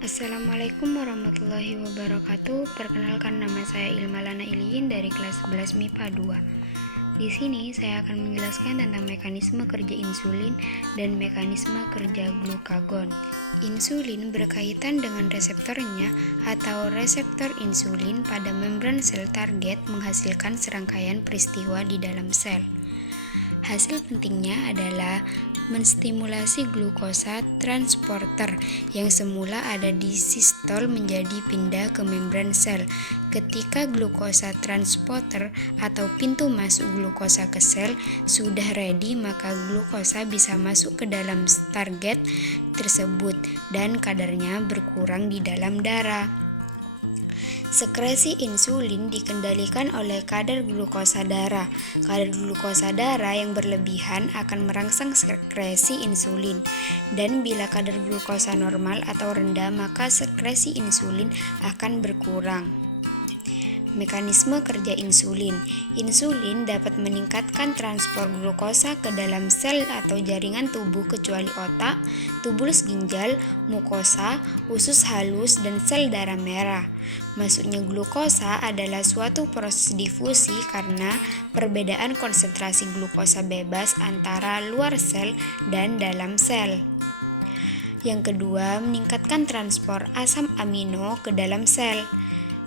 Assalamualaikum warahmatullahi wabarakatuh. Perkenalkan, nama saya Ilmalana Iliin dari kelas 11 MIPA 2. Di sini saya akan menjelaskan tentang mekanisme kerja insulin dan mekanisme kerja glukagon. Insulin berkaitan dengan reseptornya atau reseptor insulin pada membran sel target menghasilkan serangkaian peristiwa di dalam sel. Hasil pentingnya adalah menstimulasi glukosa transporter yang semula ada di sistol menjadi pindah ke membran sel. Ketika glukosa transporter atau pintu masuk glukosa ke sel sudah ready, maka glukosa bisa masuk ke dalam target tersebut dan kadarnya berkurang di dalam darah. Sekresi insulin dikendalikan oleh kadar glukosa darah. Kadar glukosa darah yang berlebihan akan merangsang sekresi insulin, dan bila kadar glukosa normal atau rendah, maka sekresi insulin akan berkurang. Mekanisme kerja insulin. Insulin dapat meningkatkan transport glukosa ke dalam sel atau jaringan tubuh kecuali otak, tubulus ginjal, mukosa, usus halus, dan sel darah merah. Masuknya glukosa adalah suatu proses difusi karena perbedaan konsentrasi glukosa bebas antara luar sel dan dalam sel. Yang kedua, meningkatkan transport asam amino ke dalam sel.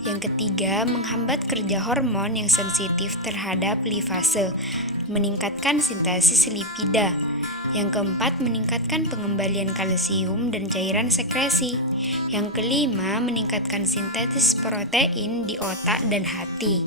Yang ketiga, menghambat kerja hormon yang sensitif terhadap lipase, meningkatkan sintesis lipida. Yang keempat, meningkatkan pengembalian kalsium dan cairan sekresi. Yang kelima, meningkatkan sintesis protein di otak dan hati.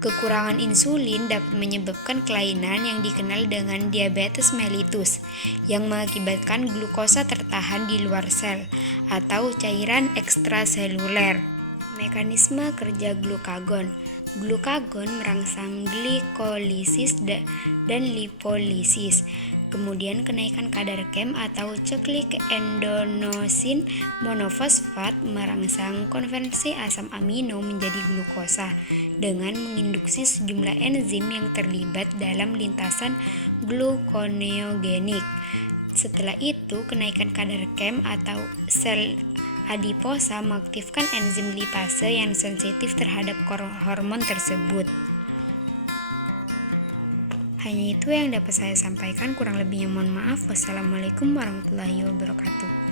Kekurangan insulin dapat menyebabkan kelainan yang dikenal dengan diabetes mellitus, yang mengakibatkan glukosa tertahan di luar sel atau cairan ekstraseluler. Mekanisme kerja glukagon. Glukagon merangsang glikolisis dan lipolisis. Kemudian kenaikan kadar KEM atau ceklik endenosin monofosfat merangsang konversi asam amino menjadi glukosa dengan menginduksi sejumlah enzim yang terlibat dalam lintasan gluconeogenik. Setelah itu, kenaikan kadar KEM atau sel adiposa mengaktifkan enzim lipase yang sensitif terhadap hormon tersebut. Hanya itu yang dapat saya sampaikan, kurang lebihnya mohon maaf. Wassalamualaikum warahmatullahi wabarakatuh.